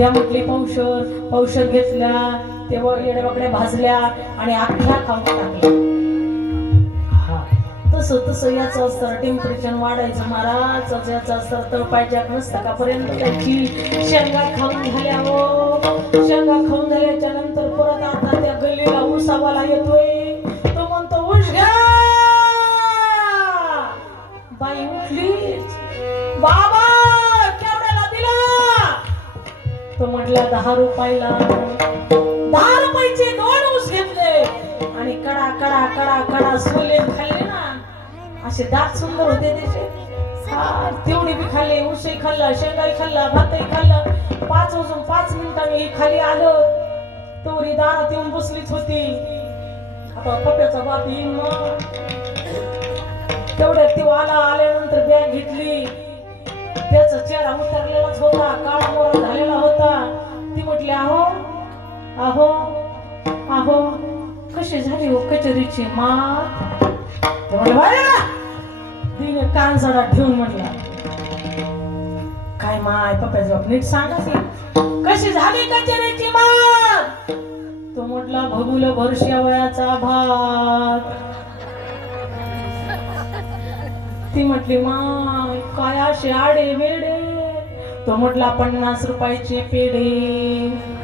त्या म्हटली पौषर औषध घेतल्या तेव्हा येड्यावाकड्या भाजल्या आणि अख्ख्या खाऊन टाकल्या. तसं तसं याचं असतं टेम्परेचर वाढायचं महाराज. याचं असतं तर पाहिजे नसतं का पर्यंत त्याची. शेंगा खाऊन झाल्या हो. शेंगा खाऊन झाल्याच्यानंतर परत आता त्या गल्लीला उसावाला येतोय. तो म्हणतो ऊस घ्या! बाई उठली. बाबा! तो म्हटला दहा रुपयाला दहा रुपयाचे दोन ऊस घेतले. आणि कडा कडा कडा कडा सोले खाल्ले ना. असे दात सुंदर होते त्याचे. हा, तेवढे बी खाल्ले ऊसही खाल्ला शेंगाही खाल्ला भातही खाल्ला. पाच वाजून पाच मिनिटांनी खाली आलं. तोरी दारात येऊन बसलीच होती. आता पप्याचा बाप येईन मग. तेवढ्यात ती आला आल्यानंतर बॅग घेतली. त्याचा चेहरा उतरलेलाच होता. काळा मोरा झालेला अहो अहो कशी झाली हो कचेरीची मात? तो म्हणे, "बाया!" तिने कान जरा ठेवून म्हणला. काय माय पप्पाचा बाप नीट सांगा कशी झाली कचेरीची मात? तो म्हटला भगुल भरश्या वयाचा भात. ती म्हटली माय काय असे आडे वेडे तो म्हटला पन्नास रुपयाचे पेढे.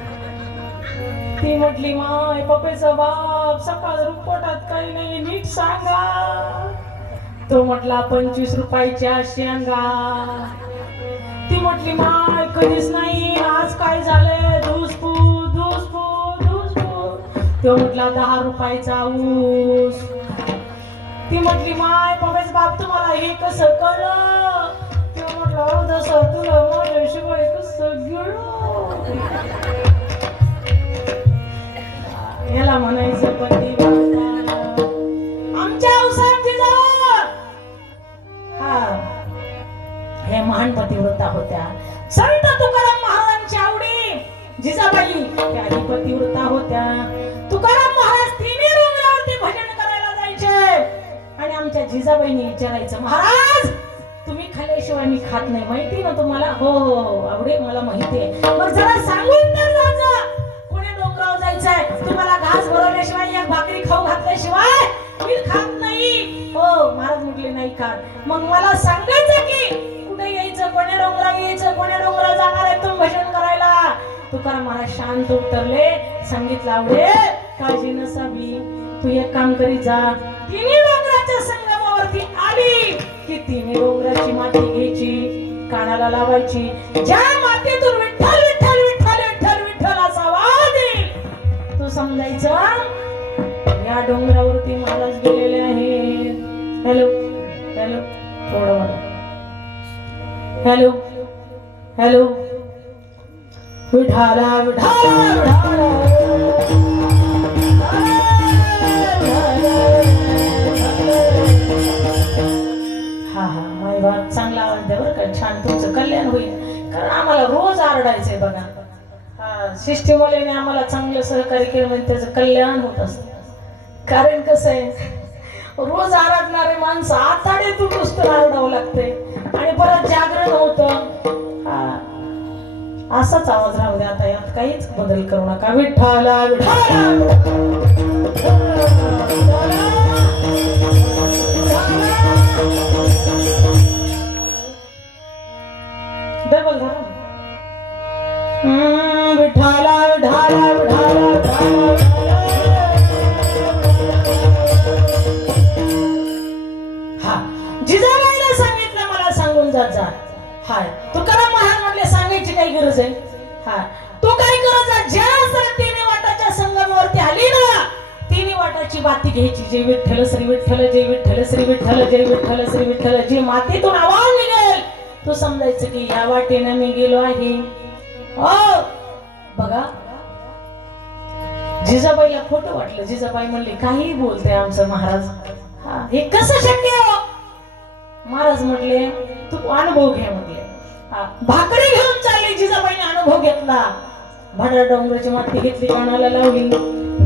ती म्हटली माय पप्पेचा बाप सकाळ रुपटात काही नाही नीट सांगा. तो म्हटला पंचवीस रुपयाच्या शेंगा ती म्हटली माय कधीच नाही आज काय झालंय? धुसफूस धुसफूस धुसफूस तो म्हटला दहा रुपयाचा ऊस. ती म्हटली माय पप्पेच बाप तुम्हाला हे कसं कळलं? तो म्हटलं हो, जसं तुला महान पतिव्रता होत्या. संत तुकाराम महाराजांची आवडी जिजाबाई त्या पतिव्रता होत्या. तुकाराम महाराज तिन्ही डोंगरावरती भजन करायला जायचे. आणि आमच्या जिजाबाईंनी विचारायचं महाराज तुम्ही खाल्ल्याशिवाय मी खात नाही. माहिती ना तुम्हाला? हो हो, हो आवडे मला माहिती आहे. मग जरा सांगून तर जायचं पुणे डोंगरावर जायचंय? तुम्हाला घास भरवल्याशिवाय एक भाकरी खाऊ घातल्याशिवाय मी खात नाही. हो महाराज म्हटले नाही खात. मग मला सांगायचं की कोणी डोंगरा कोण्या कोणी डोंगरा कोण्या जाणार आहे? तुम्ही भजन करायला. तुकाराम महाराज शांत उतरले. सांगितलं आवडे काळजी नसावी. तू एक काम करी जा. तिन्ही डोंगराच्या संगमावरती आली की तिन्ही डोंगराची माती घ्यायची कानाला लावायची. ज्या मातीतून विठ्ठल विठ्ठल विठ्ठल विठ्ठल विठ्ठल असा आवाज येईल तो समजायचा या डोंगरावरती महाराज गेलेले आहे हॅलो हॅलो. हॅलो. विठाला विठाला हा हा माय बाप चांगला आवाज द्या बरं का. छान तुमचं कल्याण होईल. कारण आम्हाला रोज आरडायचंय बघा. हा शिष्टीमुलेने आम्हाला चांगलं सहकार्य केलं म्हणजे त्याचं कल्याण होत असतं. कारण कसं आहे रोज आरडणारे माणसं आताडे तू नुसतं आरडावं लागते आणि परत जागरण होत. असाच आवाज राहू दे आता यात काहीच बदल करू नका. विठ्ठला डबल विठ्ठला विठ्ठला विठ्ठला! हाय. तुकाराम महाराजांना सांगायची काही गरज आहे? हा तो काय करायचा ज्या तिने वाटाच्या संगमावरती आली ना तिने वाटाची माती घ्यायची. जय विठ्ठल श्री विठ्ठल जय विठ्ठल श्री विठ्ठल जय विठ्ठल श्री विठ्ठल जी मातीतून आवाज निघेल तो समजायचं की या वाटेनं मी गेलो आहे. हो. बघा. जिजाबाईला खोटं वाटलं. जिजाबाई म्हणले काही बोलते आमचं महाराज. हा, हे कसं शक्य हो महाराज म्हटले तू अनुभव घे म्हटले भाकरी घेऊन चालली जिजाबाईने अनुभव घेतला. भाडा डोंगराची माती घेतली कानाला लावली.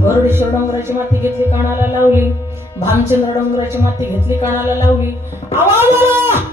गरुडेश्वर डोंगराची माती घेतली कानाला लावली. भामचंद्र डोंगराची माती घेतली कानाला लावली. आवाज आला!